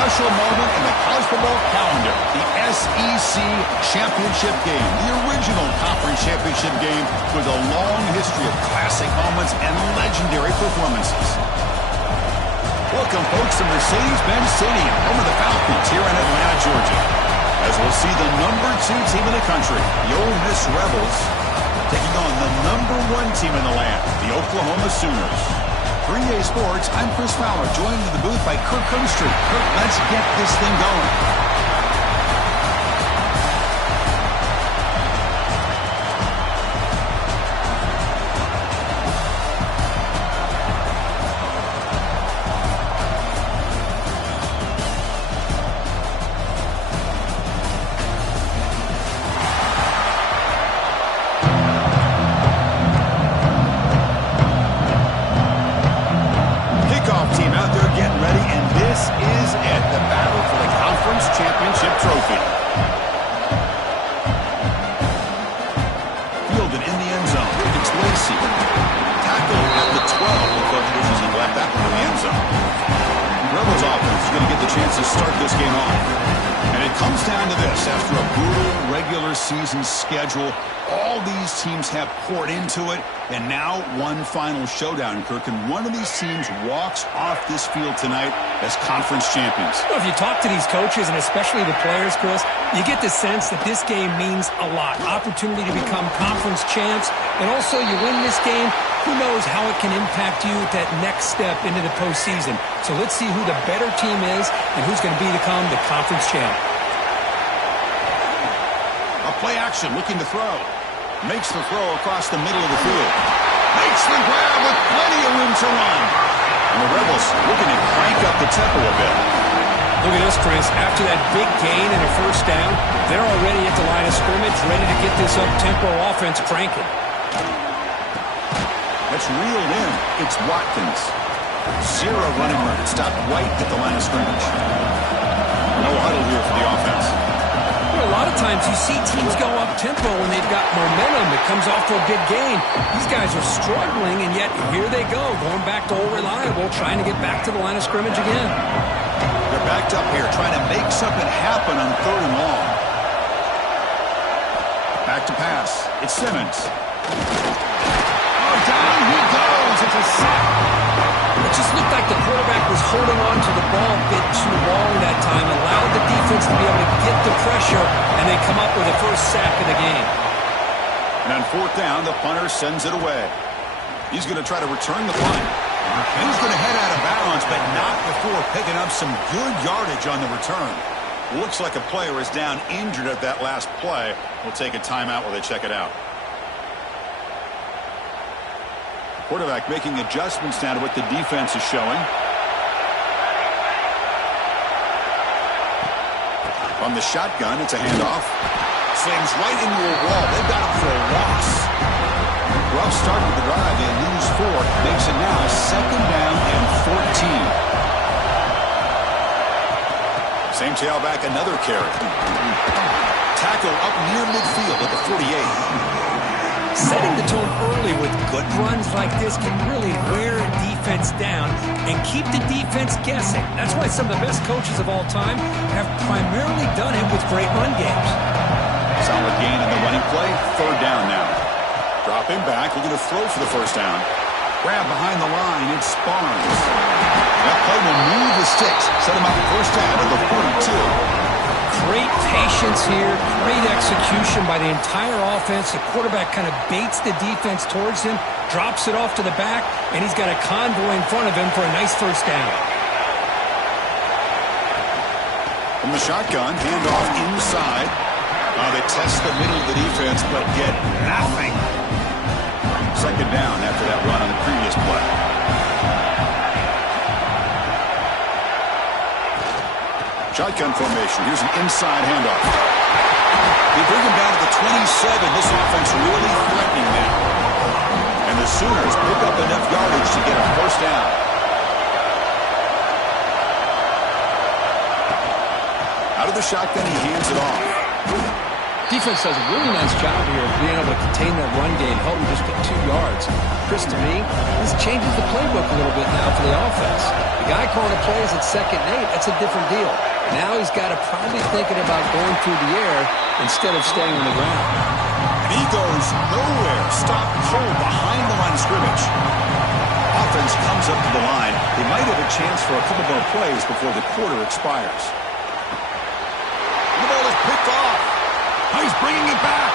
special moment in the college football calendar, the SEC Championship game, the original conference championship game with a long history of classic moments and legendary performances. Welcome, folks, to Mercedes-Benz Stadium, home of the Falcons here in Atlanta, Georgia, as we'll see the #2 team in the country, the Ole Miss Rebels, taking on the #1 team in the land, the Oklahoma Sooners. For EA Sports, I'm Chris Fowler, joined in the booth by Kirk Cumstreet. Kirk, let's get this thing going. Schedule. All these teams have poured into it, and now one final showdown, Kirk, and one of these teams walks off this field tonight as conference champions. Well, if you talk to these coaches, and especially the players, Chris, you get the sense that this game means a lot. Opportunity to become conference champs, and also you win this game, who knows how it can impact you at that next step into the postseason. So let's see who the better team is and who's going to become the conference champ. Play action, looking to throw. Makes the throw across the middle of the field. Makes the grab with plenty of room to run. And the Rebels looking to crank up the tempo a bit. Look at this, Chris. After that big gain and a first down, they're already at the line of scrimmage, ready to get this up-tempo offense cranking. That's reeled in. It's Watkins. Zero running room. Stopped right at the line of scrimmage. No huddle here for the offense. A lot of times you see teams go up-tempo when they've got momentum. It comes off for a big gain. These guys are struggling, and yet here they go, going back to old reliable, trying to get back to the line of scrimmage again. They're backed up here, trying to make something happen on 3rd and long. Back to pass. It's Simmons. Oh, down he goes. It's a sack. It just looked like the quarterback was holding on to the ball a bit too long that time, allowed the defense to be able to get the pressure, and they come up with the first sack of the game. And on 4th down, the punter sends it away. He's going to try to return the punt. And he's going to head out of bounds, but not before picking up some good yardage on the return. Looks like a player is down injured at that last play. We'll take a timeout while they check it out. Quarterback making adjustments now to what the defense is showing. On the shotgun, it's a handoff. Slings right into a wall. They've got him for a loss. Rough start to the drive. They lose 4. Makes it now 2nd down and 14. Same tailback, another carry. Tackle up near midfield at the 48. Setting the tone early with good runs like this can really wear a defense down and keep the defense guessing. That's why some of the best coaches of all time have primarily done it with great run games. Solid gain in the running play. 3rd down now. Drop him back. Looking to throw for the first down. Grab behind the line. It's Barnes. That play will move the sticks. Set him up first down at the 42. Great patience here, great execution by the entire offense. The quarterback kind of baits the defense towards him, drops it off to the back, and he's got a convoy in front of him for a nice first down. From the shotgun, handoff inside. They test the middle of the defense, but get nothing. 2nd down after that run on the previous play. Shotgun formation. Here's an inside handoff. They bring him down to the 27. This offense really threatening now. And the Sooners pick up enough yardage to get a first down. Out of the shotgun, he hands it off. Defense does a really nice job here of being able to contain that run game, help them just get 2 yards. Chris, to me, this changes the playbook a little bit now for the offense. The guy calling the plays at 2nd and 8, that's a different deal. Now he's got to probably thinking about going through the air instead of staying on the ground. And he goes nowhere. Stop cold behind the line of scrimmage. Offense comes up to the line. They might have a chance for a couple more plays before the quarter expires. The ball is picked off. Now he's bringing it back.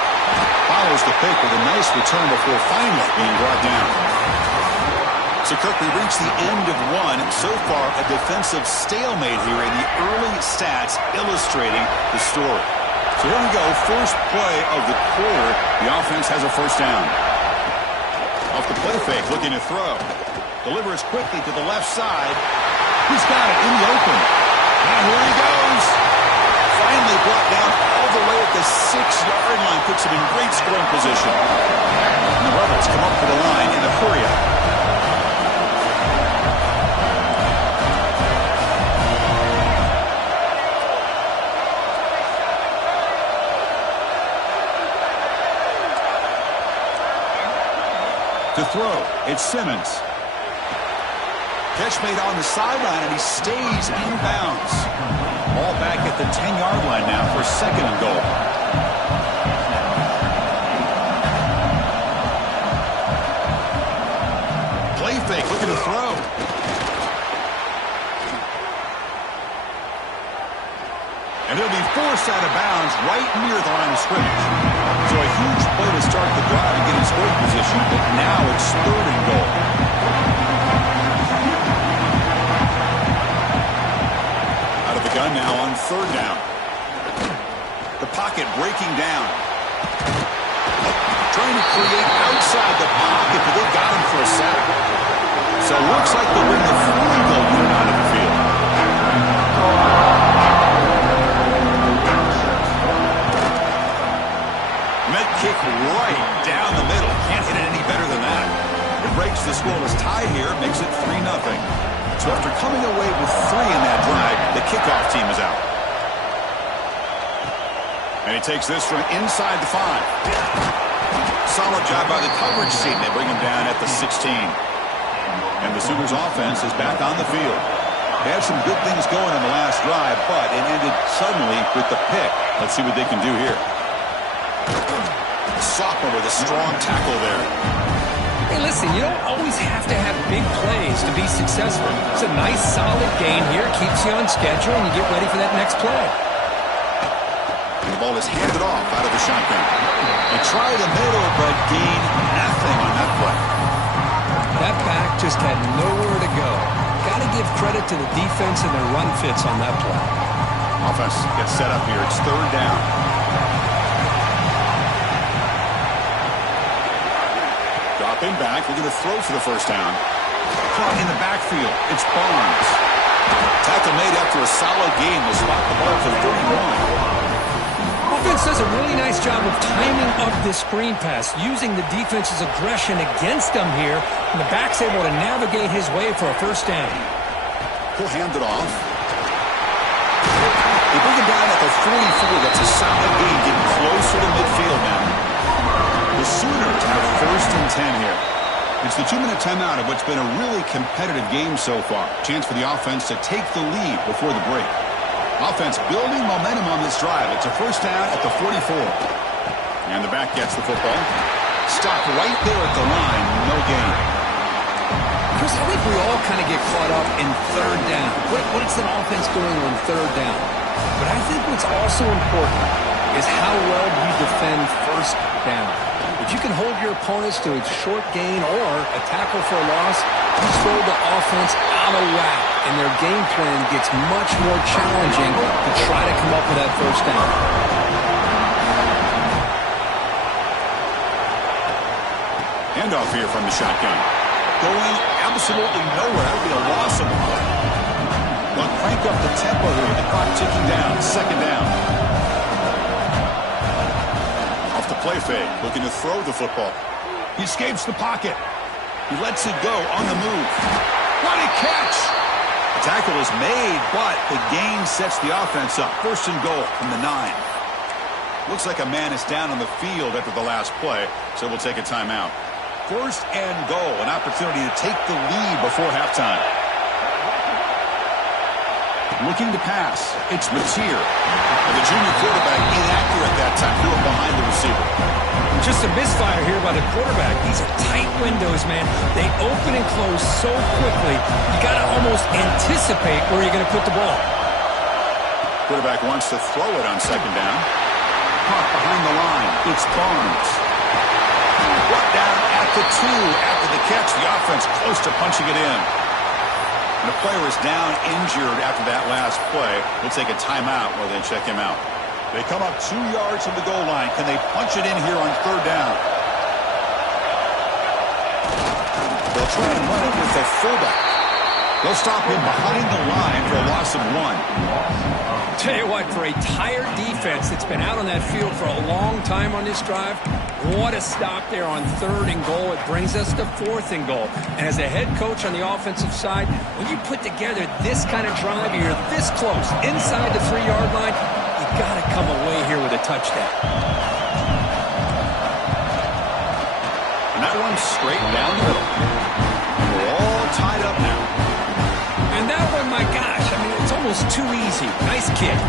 Follows the pick with a nice return before finally being brought down. So, Kirk, we reached the end of one. So far, a defensive stalemate here in the early stats illustrating the story. So here we go. First play of the quarter. The offense has a first down. Off the play fake, looking to throw. Delivers quickly to the left side. He's got it in the open. And here he goes. Finally brought down all the way at the 6-yard line. Puts him in great scoring position. And the Rebels come up for the line in a hurry-up. To throw, it's Simmons. Catch made on the sideline, and he stays in bounds. Ball back at the 10-yard line now for 2nd and goal. Play fake, looking to throw. And he'll be forced out of bounds right near the line of scrimmage. So a huge play to start the drive and get in scoring position, but now it's 3rd and goal. Out of the gun now on 3rd down. The pocket breaking down. Trying to create outside the pocket, but they got him for a sack. So it looks like they'll bring the Florida unit out of the field. Kick right down the middle. Can't hit it any better than that. It breaks the scoreless tie here, makes it 3-0. So after coming away with 3 in that drive, the kickoff team is out. And he takes this from inside the 5. Solid job by the coverage team. They bring him down at the 16. And the Sooners offense is back on the field. They had some good things going on the last drive, but it ended suddenly with the pick. Let's see what they can do here. Sophomore with a strong tackle there. Hey, listen, you don't always have to have big plays to be successful. It's a nice, solid gain here. Keeps you on schedule, and you get ready for that next play. And the ball is handed off out of the shotgun. They try the middle, but gain nothing on that play. That back just had nowhere to go. Got to give credit to the defense and their run fits on that play. Offense gets set up here. It's 3rd down. Dropping back, looking to throw for the first down. Caught in the backfield. It's Barnes. Tackle made after a solid game. Will spot the ball for 31. Offense does a really nice job of timing up this screen pass, using the defense's aggression against them here, and the back's able to navigate his way for a first down. He'll hand it off. They bring him down at the 44. That's a solid gain, getting closer to midfield now. The Sooners have 1st and 10 here. It's the 2-minute timeout of what's been a really competitive game so far. Chance for the offense to take the lead before the break. Offense building momentum on this drive. It's a first down at the 44. And the back gets the football. Stopped right there at the line. No gain. Chris, I think we all kind of get caught up in 3rd down. What is an offense doing on 3rd down? But I think what's also important is how well you defend 1st down. If you can hold your opponents to a short gain or a tackle for a loss, you throw the offense out of whack, and their game plan gets much more challenging to try to come up with that first down. Handoff here from the shotgun. Going absolutely nowhere. That would be a loss of the ball. They'll crank up the tempo here. The clock ticking down. 2nd down. Play fake, looking to throw the football. He escapes the pocket. He lets it go on the move. What a catch! The tackle is made, but the gain sets the offense up. 1st and goal from the 9. Looks like a man is down on the field after the last play, so we'll take a timeout. First and goal, an opportunity to take the lead before halftime. Looking to pass. It's Mateer. And the junior quarterback inaccurate that time. Threw it behind the receiver. Just a misfire here by the quarterback. These are tight windows, man. They open and close so quickly. You got to almost anticipate where you're going to put the ball. Quarterback wants to throw it on second down. Caught behind the line. It's Barnes. Brought down at the 2 after the catch. The offense close to punching it in. And the player is down injured after that last play. We'll take a timeout while they check him out. They come up 2 yards from the goal line. Can they punch it in here on third down? They'll try and run it with the fullback. They'll stop him behind the line for a loss of 1. Tell you what, for a tired defense that's been out on that field for a long time on this drive, what a stop there on third and goal. It brings us to fourth and goal. And as a head coach on the offensive side, when you put together this kind of drive, you're this close, inside the 3-yard line, you got to come away here with a touchdown. And that one's straight down the middle. And we're all tied up now. And that one, my gosh, I mean, it's almost too easy. Nice kick. He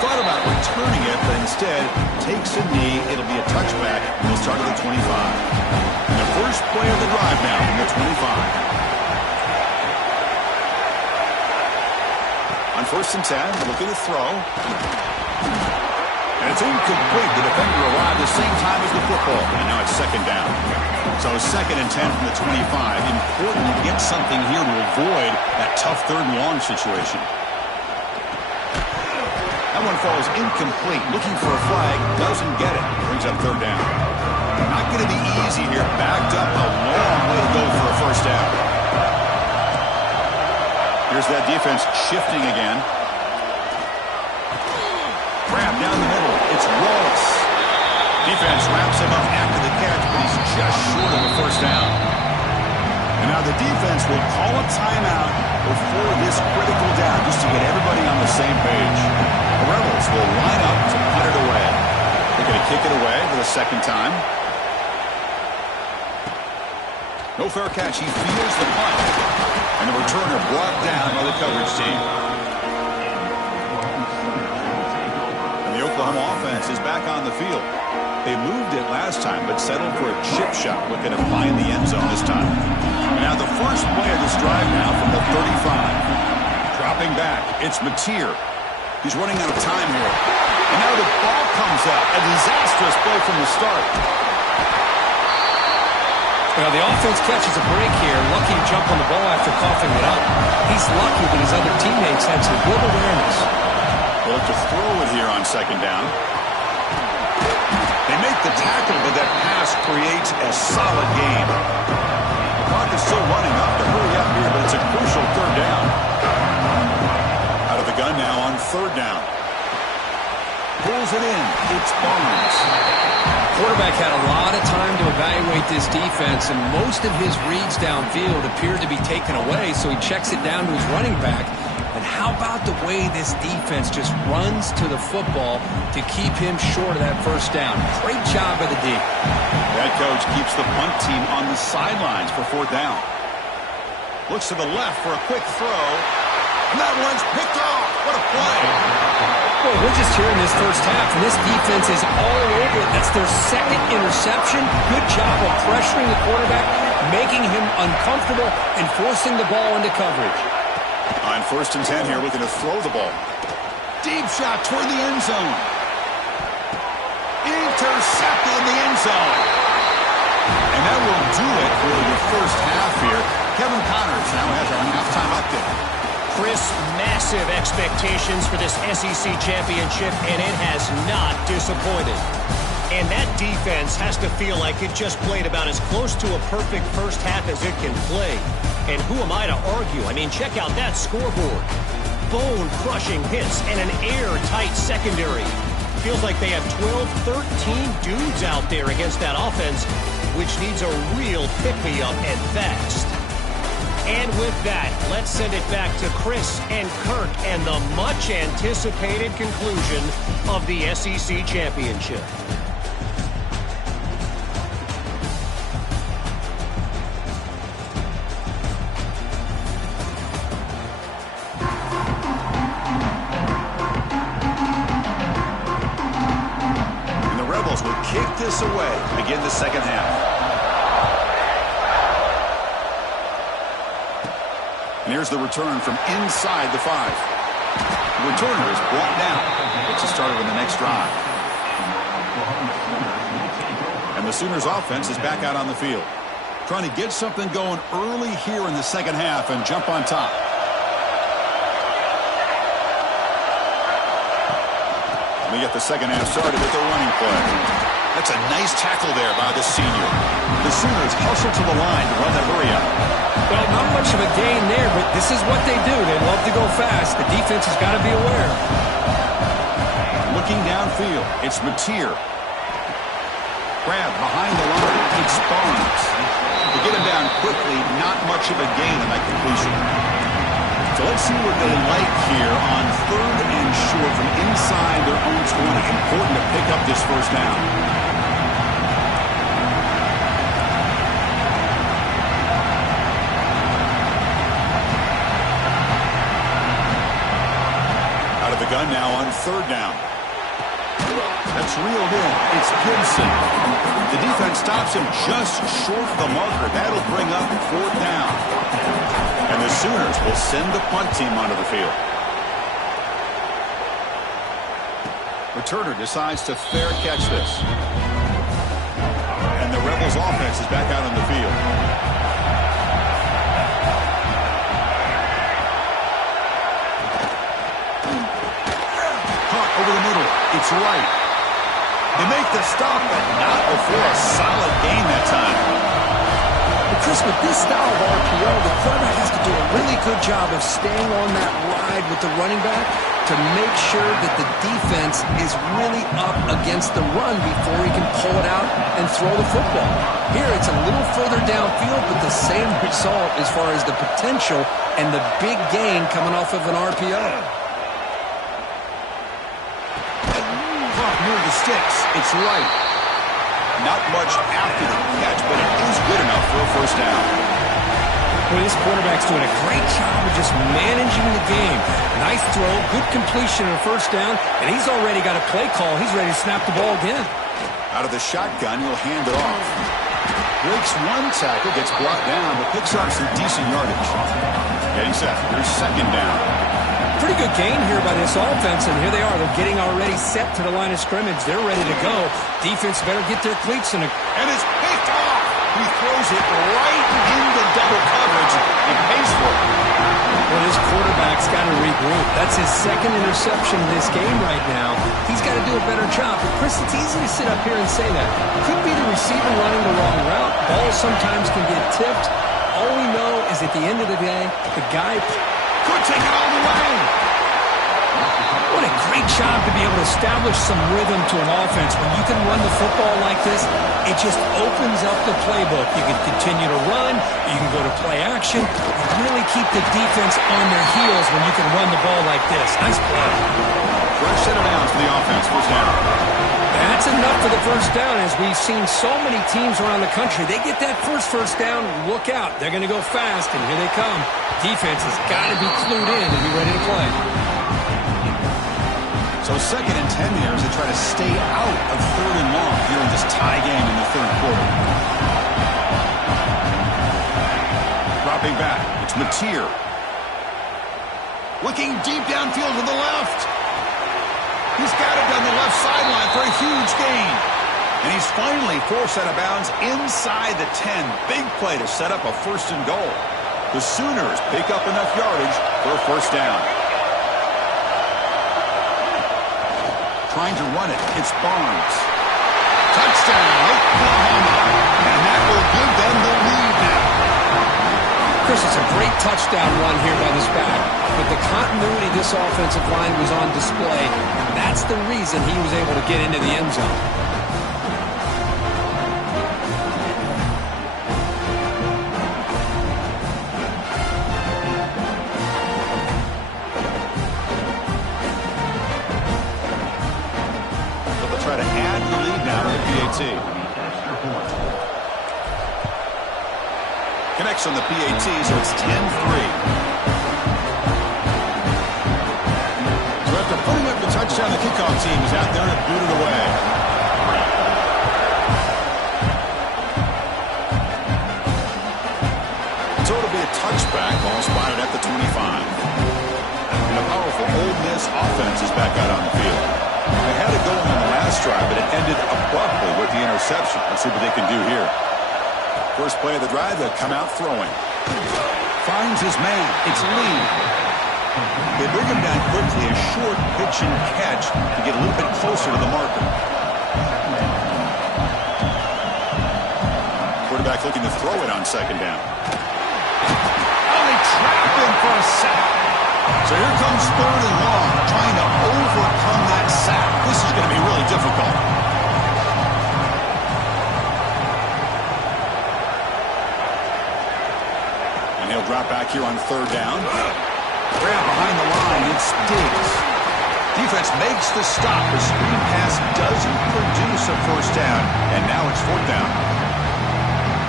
thought about returning it, but instead takes a knee. It'll be a touchback. We'll start at the 25. And the first play of the drive now from the 25. On first and 10, looking to throw. And it's incomplete. The defender arrived the same time as the football. And now it's second down. So second and 10 from the 25. Important to get something here to avoid that tough third and long situation. That one falls incomplete. Looking for a flag. Doesn't get it. Brings up third down. Not going to be easy here. Backed up a long way to go for a first down. Here's that defense shifting again. Grab down the middle. It's Wallace. Defense wraps him up after the catch, but he's just short of a first down. And now the defense will call a timeout before this critical down, just to get everybody on the same page. The Rebels will line up to punt it away. They're going to kick it away for the second time. No fair catch. He feels the punt. And the returner brought down by the coverage team. The Oklahoma offense is back on the field. They moved it last time, but settled for a chip shot, looking to find the end zone this time. And now the first play of this drive now from the 35. Dropping back, it's Mateer. He's running out of time here. And now the ball comes out. A disastrous play from the start. Well, the offense catches a break here. Lucky to jump on the ball after coughing it up. He's lucky that his other teammates had some good awareness. They'll have to throw it here on second down. They make the tackle, but that pass creates a solid gain. The clock is still running. Have to hurry up here, but it's a crucial third down. Out of the gun now on third down. Pulls it in. It's Barnes. Quarterback had a lot of time to evaluate this defense, and most of his reads downfield appeared to be taken away, so he checks it down to his running back. But how about the way this defense just runs to the football to keep him short of that first down? Great job by the D. That coach keeps the punt team on the sidelines for fourth down. Looks to the left for a quick throw. And that one's picked off. What a play. Well, we're just here in this first half, and this defense is all over it. That's their second interception. Good job of pressuring the quarterback, making him uncomfortable, and forcing the ball into coverage. On first and 10 here, looking to throw the ball. Deep shot toward the end zone. Intercepted in the end zone. And that will do it for the first half here. Kevin Connors now has our halftime update. Chris, massive expectations for this SEC championship, and it has not disappointed. And that defense has to feel like it just played about as close to a perfect first half as it can play. And who am I to argue? I mean, check out that scoreboard. Bone-crushing hits and an airtight secondary. Feels like they have 12, 13 dudes out there against that offense, which needs a real pick-me-up and fast. And with that, let's send it back to Chris and Kirk and the much-anticipated conclusion of the SEC Championship. And the Rebels will kick this away, begin the second half. And here's the return from inside the 5. The returner is brought down. Gets us started on the next drive. And the Sooners offense is back out on the field. Trying to get something going early here in the second half and jump on top. We get the second half started with the running play. That's a nice tackle there by the senior. The Sooners hustle to the line to run the hurry up. Well, not much of a gain there, but this is what they do. They love to go fast. The defense has got to be aware. Looking downfield, it's Mateer. Grab behind the line, it's Barnes. To get him down quickly, not much of a gain on that completion. So let's see what they like here on 3rd and short from inside their own 20. Important to pick up this first down. The gun now on 3rd down. That's reeled in. It's Gibson. The defense stops him just short of the marker. That'll bring up 4th down. And the Sooners will send the punt team onto the field. Returner decides to fair catch this. And the Rebels offense is back out on the field. Over the middle, it's right. They make the stop, but not before a solid gain that time. But Chris, with this style of RPO, the quarterback has to do a really good job of staying on that ride with the running back to make sure that the defense is really up against the run before he can pull it out and throw the football. Here, it's a little further downfield, but the same result as far as the potential and the big gain coming off of an RPO. Near the sticks, it's right. Not much after the catch, but it is good enough for a first down. Well, this quarterback's doing a great job of just managing the game. Nice throw, good completion on first down, and he's already got a play call. He's ready to snap the ball again. Out of the shotgun, he'll hand it off. Breaks one tackle, gets brought down, but picks up some decent yardage. Getting set. Here's 2nd down. Pretty good gain here by this offense, and here they are. They're getting already set to the line of scrimmage. They're ready to go. Defense better get their cleats in. And it's picked off. He throws it right into double coverage and pays for it. Well, this quarterback's got to regroup. That's his 2nd interception in this game right now. He's got to do a better job. But, Chris, it's easy to sit up here and say that. Could be the receiver running the wrong route. Balls sometimes can get tipped. All we know is at the end of the day, the guy could take it all the way. What a great job to be able to establish some rhythm to an offense. When you can run the football like this, it just opens up the playbook. You can continue to run. You can go to play action. You really keep the defense on their heels when you can run the ball like this. Nice play. Fresh set of downs for the offense. First down. That's enough for the first down, as we've seen so many teams around the country. They get that first down, look out. They're going to go fast, and here they come. Defense has got to be clued in and be ready to play. So 2nd and 10 here as they try to stay out of 3rd and long here in this tie game in the 3rd quarter. Dropping back, it's Mateer. Looking deep downfield to the left. He's got it down the left sideline for a huge gain. And he's finally forced out of bounds inside the 10. Big play to set up a 1st and goal. The Sooners pick up enough yardage for a first down. Trying to run it, it's Barnes. Touchdown, Oklahoma. And that will give them the lead now. Chris, it's a great touchdown run here by this back. But the continuity of this offensive line was on display. And that's the reason he was able to get into the end zone. PAT. Connects on the PAT, so it's 10-3. So after putting up the touchdown, the kickoff team is out there to boot it away. So it'll be a touchback, ball spotted at the 25. And a powerful Ole Miss offense is back out on the field. They had it going on the last drive, but it ended abruptly with the interception. Let's see what they can do here. First play of the drive, they'll come out throwing. Finds his man. It's Lee. They bring him down quickly, a short pitch and catch to get a little bit closer to the marker. Quarterback looking to throw it on second down. Oh, they trap him for a sack. So here comes third and long, trying to overcome that sack. This is going to be really difficult. And he'll drop back here on third down. Grab behind the line, it's Diggs. Defense makes the stop. The screen pass doesn't produce a first down, and now it's fourth down.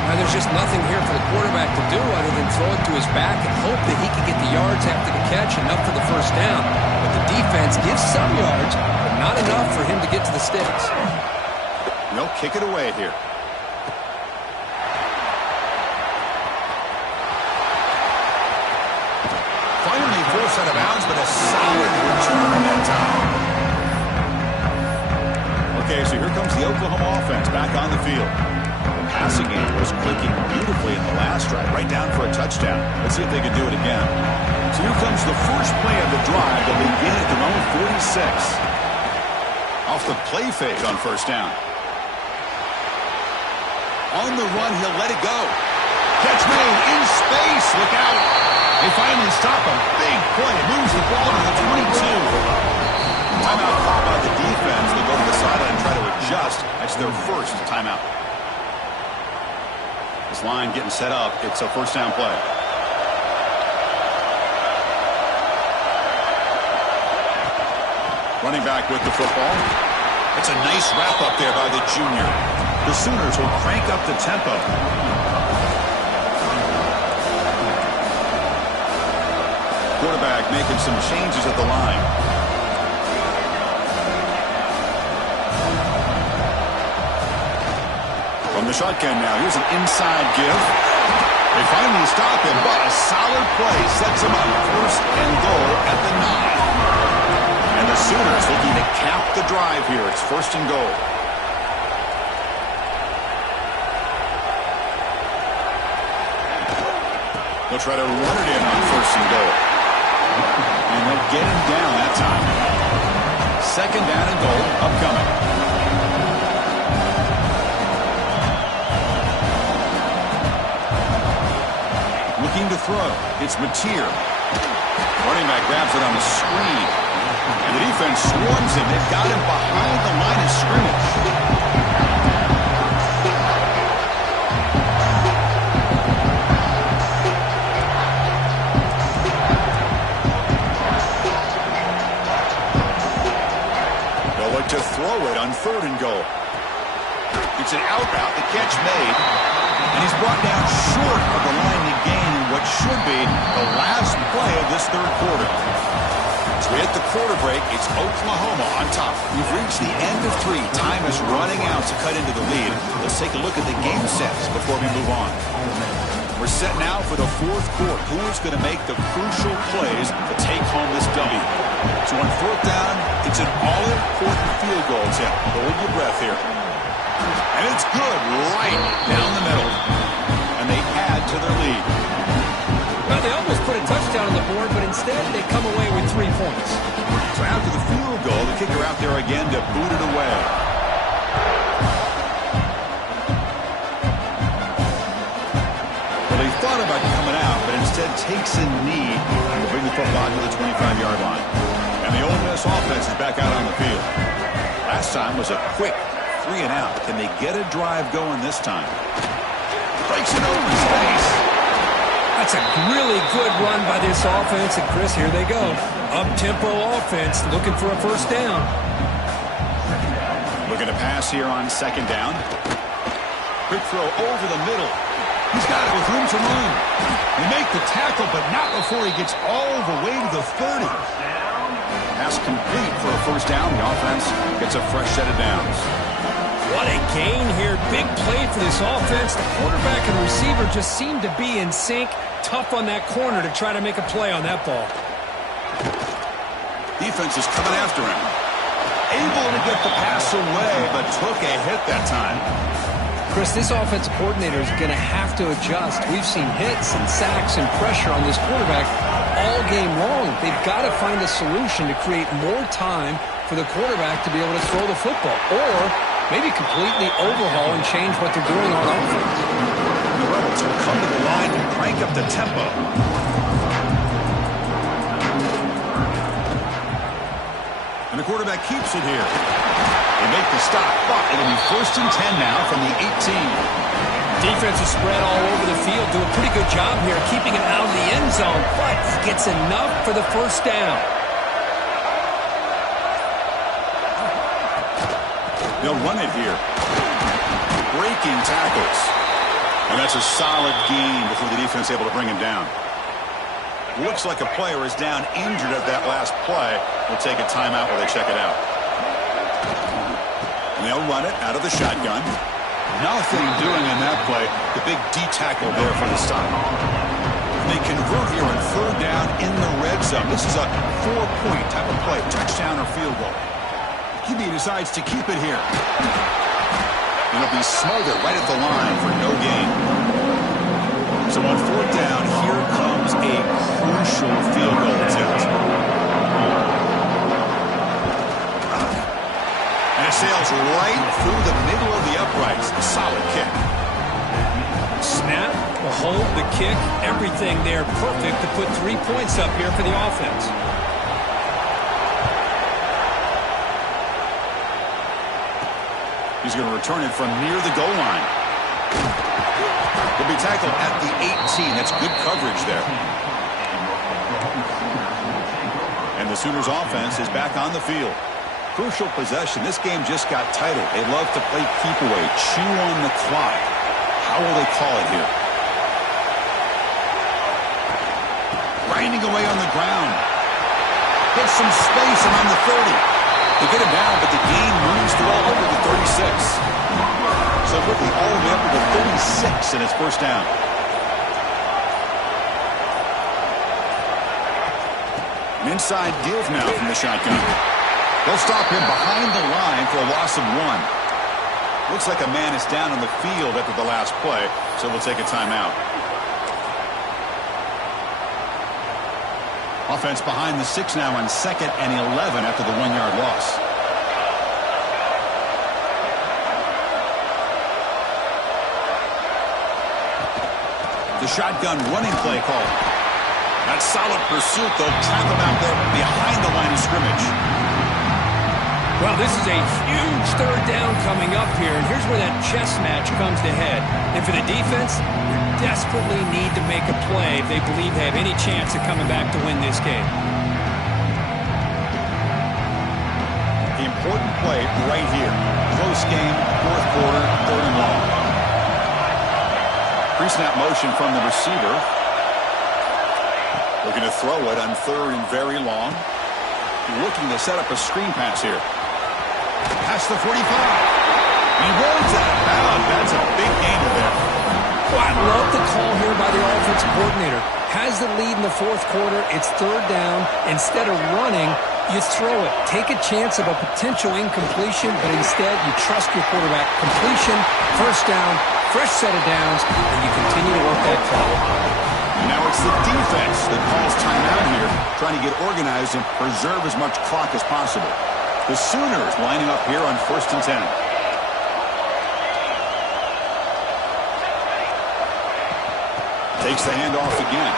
Now, there's just nothing here for the quarterback to do other than throw it to his back and hope that he can get the yards after the catch, enough for the first down. But the defense gives some yards, but not enough for him to get to the sticks. They'll kick it away here. Finally forced out of bounds, but a solid return that time. Okay, so here comes the Oklahoma offense back on the field. Passing game was clicking beautifully in the last drive, right down for a touchdown. Let's see if they can do it again. So here comes the first play of the drive. They'll begin at their own 46. Off the play fake on first down. On the run, he'll let it go. Catch made in space. Look out. They finally stop him. Big play. Moves the ball to the 22. Timeout called by the defense. They'll go to the sideline and try to adjust. That's their first timeout. This line getting set up. It's a first down play. Running back with the football. It's a nice wrap up there by the junior. The Sooners will crank up the tempo. Quarterback making some changes at the line. From the shotgun now, here's an inside give. They finally stop him, but a solid play sets him up first and goal at the 9. And the Sooners looking to cap the drive here. It's first and goal. They'll try to run it in on first and goal. And they'll get him down that time. Second down and goal upcoming. Looking to throw. It's Mateer. Running back grabs it on the screen. And the defense swarms him. They've got him behind the line of scrimmage. They'll look to throw it on third and goal. It's an out route. The catch made. And he's brought down short of the line to gain what should be the last play of this third quarter. As we hit the quarter break, it's Oklahoma on top. We've reached the end of 3. Time is running out to cut into the lead. Let's take a look at the game sets before we move on. We're set now for the fourth quarter. Who is going to make the crucial plays to take home this W? So on fourth down, it's an all-important field goal attempt. Hold your breath here. And it's good right down the middle. And they add to their lead. Well, they almost put a touchdown on the board, but instead they come away with 3 points. So after the field goal, the kicker out there again to boot it away. Well, they thought about coming out, but instead takes a knee and will bring the football to the 25-yard line. And the Ole Miss offense is back out on the field. Last time was a quick 3 and out. Can they get a drive going this time? Breaks it open space. That's a really good run by this offense. And, Chris, here they go. Up-tempo offense looking for a first down. Looking to pass here on second down. Quick throw over the middle. He's got it with room to run. They make the tackle, but not before he gets all the way to the 30. Pass complete for a first down. The offense gets a fresh set of downs. What a gain here. Big play for this offense. The quarterback and receiver just seem to be in sync. Tough on that corner to try to make a play on that ball. Defense is coming after him. Able to get the pass away, but took a hit that time. Chris, this offensive coordinator is going to have to adjust. We've seen hits and sacks and pressure on this quarterback all game long. They've got to find a solution to create more time for the quarterback to be able to throw the football, or maybe completely overhaul and change what they're doing on offense. The Rebels will come to the line and crank up the tempo. And the quarterback keeps it here. They make the stop, but it'll be 1st and 10 now from the 18. Defense is spread all over the field. Do a pretty good job here keeping it out of the end zone, but he gets enough for the first down. They'll run it here. Breaking tackles. And that's a solid gain before the defense is able to bring him down. Looks like a player is down injured at that last play. We'll take a timeout while they check it out. And they'll run it out of the shotgun. Nothing doing in that play. The big D tackle there for the stop. They convert here on 3rd down in the red zone. This is a 4-point type of play, touchdown or field goal. QB decides to keep it here. And it'll be smothered right at the line for no gain. So on 4th down, here comes a crucial field goal attempt. And it sails right through the middle of the uprights. A solid kick. Snap, the hold, the kick, everything there perfect to put 3 points up here for the offense. He's going to return it from near the goal line. He'll be tackled at the 18. That's good coverage there. And the Sooners offense is back on the field. Crucial possession. This game just got tighter. They love to play keep away, chew on the clock. How will they call it here? Grinding away on the ground. Gets some space around the 30. They get him down, but the gain moves the ball over to 36. So quickly all the way up to the 36 in his first down. An inside give now from the shotgun. They'll stop him behind the line for a loss of 1. Looks like a man is down on the field after the last play, so we'll take a timeout. Offense behind the 6 now on 2nd and 11 after the 1-yard loss. The shotgun running play call. That's solid pursuit. They'll trap him out there behind the line of scrimmage. Well, this is a huge 3rd down coming up here, and here's where that chess match comes to head. And for the defense, they desperately need to make a play if they believe they have any chance of coming back to win this game. The important play right here. Close game, 4th quarter, 3rd and long. Pre-snap motion from the receiver. Looking to throw it on 3rd and very long. Looking to set up a screen pass here. Past the 45. He rolls out of bounds. That's a big gainer there. Well, I love the call here by the offensive coordinator. Has the lead in the 4th quarter. It's 3rd down. Instead of running, you throw it. Take a chance of a potential incompletion, but instead you trust your quarterback. Completion, 1st down, fresh set of downs, and you continue to work that clock. And now it's the defense that calls timeout here, trying to get organized and preserve as much clock as possible. The Sooners lining up here on 1st and 10. Takes the handoff again.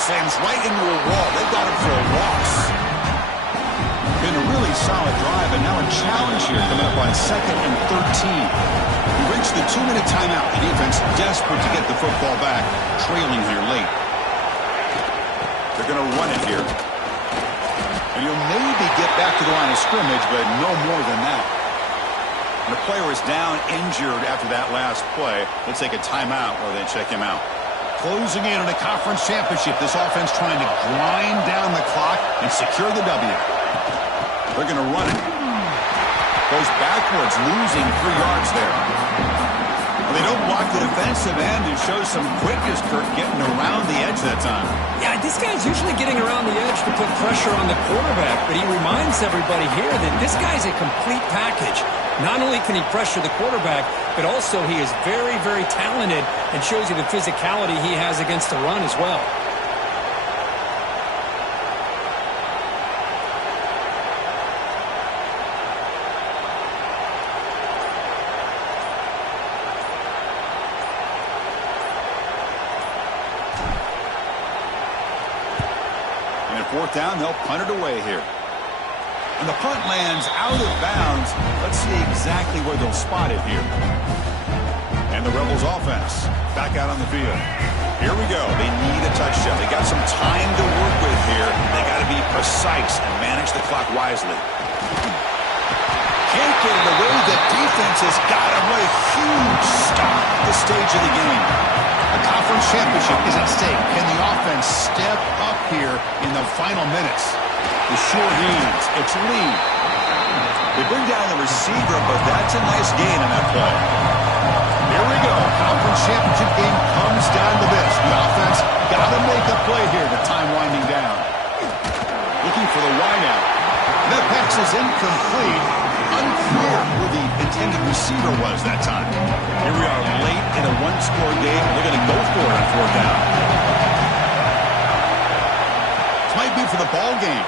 Slams right into a wall. They got him for a loss. Been a really solid drive, and now a challenge here coming up on 2nd and 13. We reached the 2-minute timeout. The defense desperate to get the football back, trailing here late. They're going to run it here. And you'll maybe get back to the line of scrimmage, but no more than that. The player is down injured after that last play. They'll take a timeout while they check him out. Closing in on a conference championship, this offense trying to grind down the clock and secure the W. They're going to run it. Goes backwards, losing 3 yards there. Well, they don't block the defensive end and show some quickness, Kirk, getting around the edge that time. Yeah, this guy's usually getting around the edge to put pressure on the quarterback, but he reminds everybody here that this guy's a complete package. Not only can he pressure the quarterback, but also he is very, very talented and shows you the physicality he has against the run as well. And at 4th down, they'll punt it away here. And the punt lands out of bounds. Let's see exactly where they'll spot it here. And the Rebels offense back out on the field. Here we go. They need a touchdown. They got some time to work with here. They got to be precise and manage the clock wisely. Can't get it away. The defense has got him. What a huge stop at this stage of the game. A conference championship is at stake. Can the offense step up here in the final minutes? The sure hands. It's Lee. They bring down the receiver, but that's a nice gain on that play. Here we go. Conference championship game comes down to this. The offense got to make a play here. The time winding down. Looking for the wideout. That pass is incomplete. Unclear who the intended receiver was that time. Here we are late in a one-score game. They're going to go for it on 4th down. This might be for the ball game.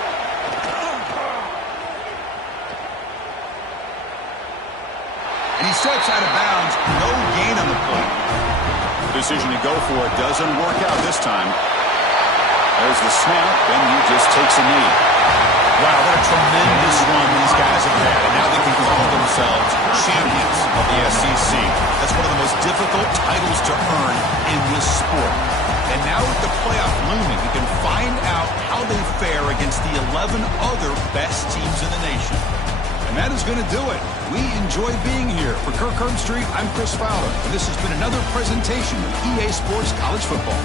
And he steps out of bounds. No gain on the play. The decision to go for it doesn't work out this time. There's the snap, and he just takes a knee. Wow, what a tremendous run these guys have had. And now they can call themselves champions of the SEC. That's one of the most difficult titles to earn in this sport. And now with the playoff looming, we can find out how they fare against the 11 other best teams in the nation. And that is going to do it. We enjoy being here. For Kirk Herbstreit, I'm Chris Fowler. And this has been another presentation of EA Sports College Football.